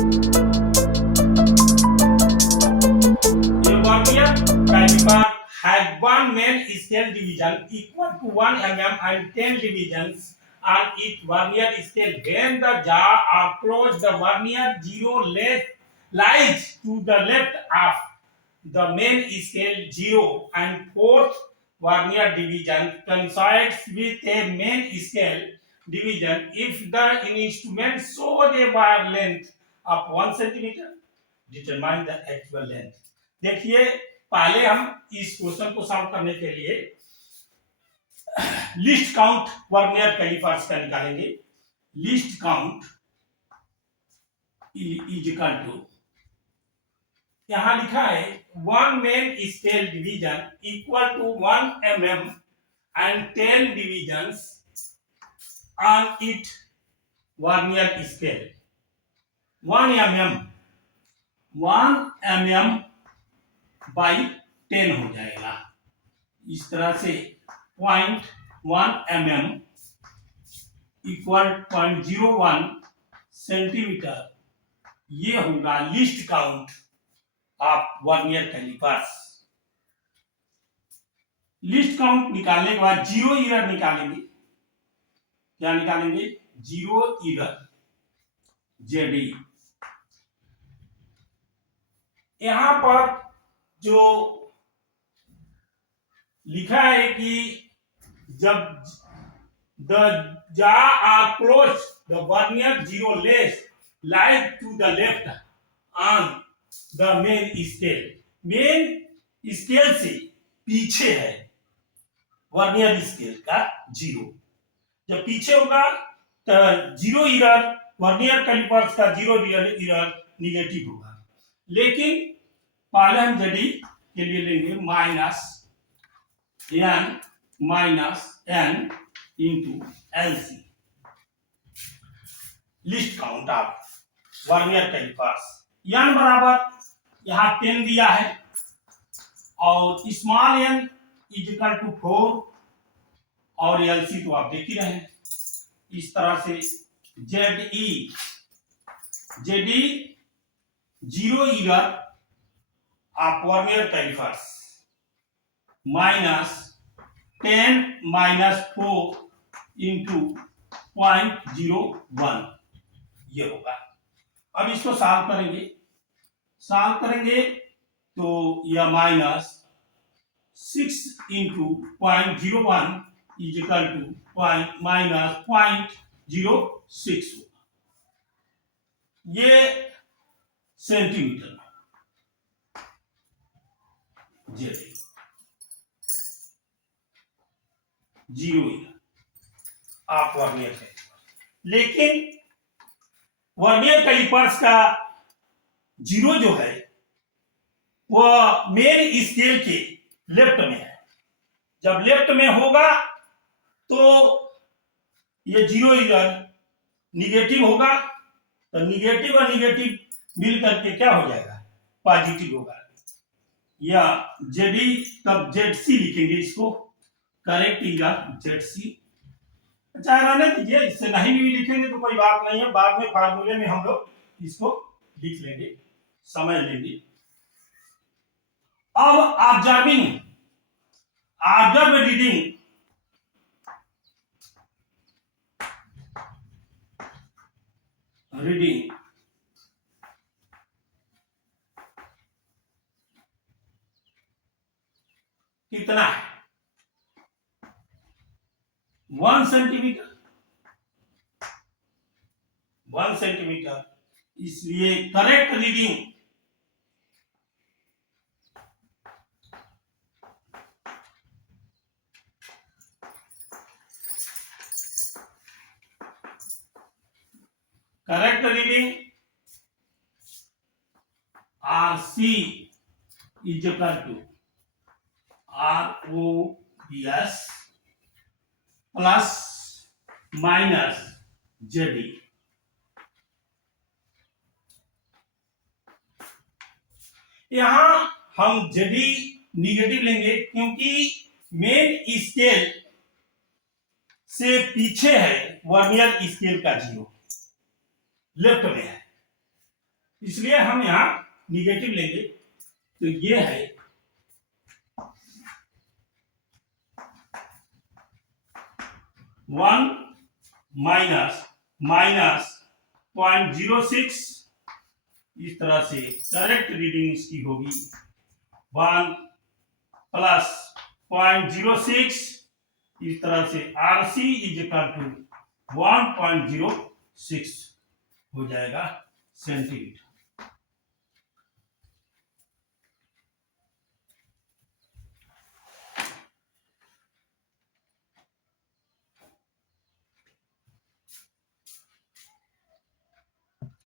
A vernier caliper has one main scale division equal to 1 mm and 10 divisions on its vernier scale. When the jaw are closed, the vernier zero lies to the left of the main scale zero, and fourth vernier division coincides with a main scale division if the instrument shows a wire length of 1 centimeter. Determine the actual length. देखिए, पहले हम इस question को solve करने के लिए list count vernier calipers का निकालेंगे। Least count is equal to, यहां लिखा है 1 main scale division equal to 1 mm and 10 divisions on it vernier scale. 1 mm by 10 हो जाएगा। इस तरह से 0.1 mm इक्वल 0.01 सेंटीमीटर, ये होगा least count of vernier calipers. Least count निकालने के बाद जीरो एरर निकालेंगे। क्या निकालेंगे? जीरो एरर, जेडी। यहां पर जो लिखा है कि जब the jaws are close the vernier zero less lies to the left on the main scale. Main scale से पीछे है वर्नियर स्केल का जीरो। जब पीछे होगा तो जीरो एरर, वर्नियर कैलिपर्स का जीरो एरर निगेटिव होगा। लेकिन पहले हम जेडी के लिए लेंगे minus N into LC, least count of vernier calipers. N बराबर यहां 10 दिया है और small N is equal to 4 और एलसी तो आप देख ही रहे हैं। इस तरह से जेडी zero error of vernier calipers minus 10 minus 4 into 0.01, ये होगा। अब इसको सॉल्व करेंगे तो यह minus 6 into 0.01 is equal to minus 0.06 होगा। ये सेंटीमीटर जीरो आप वर्नियर कैलिपर्स। लेकिन वर्नियर कैलिपर्स का जीरो जो है वह मेन स्केल के लेफ्ट में है। जब लेफ्ट में होगा तो ये जीरो एरर निगेटिव होगा, तो निगेटिव और निगेटिव मिल करके क्या हो जाएगा? पॉजिटिव होगा। या जेडी तब जेडसी लिखेंगे, इसको करेक्ट जेडसी। अच्छा रहने दीजिए, इससे नहीं भी लिखेंगे तो कोई बात नहीं है, बाद में फार्मूले में हम लोग इसको लिख लेंगे, समझ लेंगे। अब ऑब्जर्व रीडिंग कितना है? 1 सेंटीमीटर। इसलिए correct reading RC is equal to ROBS plus minus JD। यहां हम जेडी निगेटिव लेंगे क्योंकि मेन स्केल से पीछे है वर्नियर स्केल का जीरो, लेफ्ट में है। इसलिए हम यहाँ निगेटिव लेंगे। तो ये है 1 माइनस 0.06, इस तरह से करेक्ट रीडिंग इसकी होगी 1 प्लस 0.06, इस तरह से RC इज इक्वल टू 1.06 हो जाएगा सेंटीमीटर।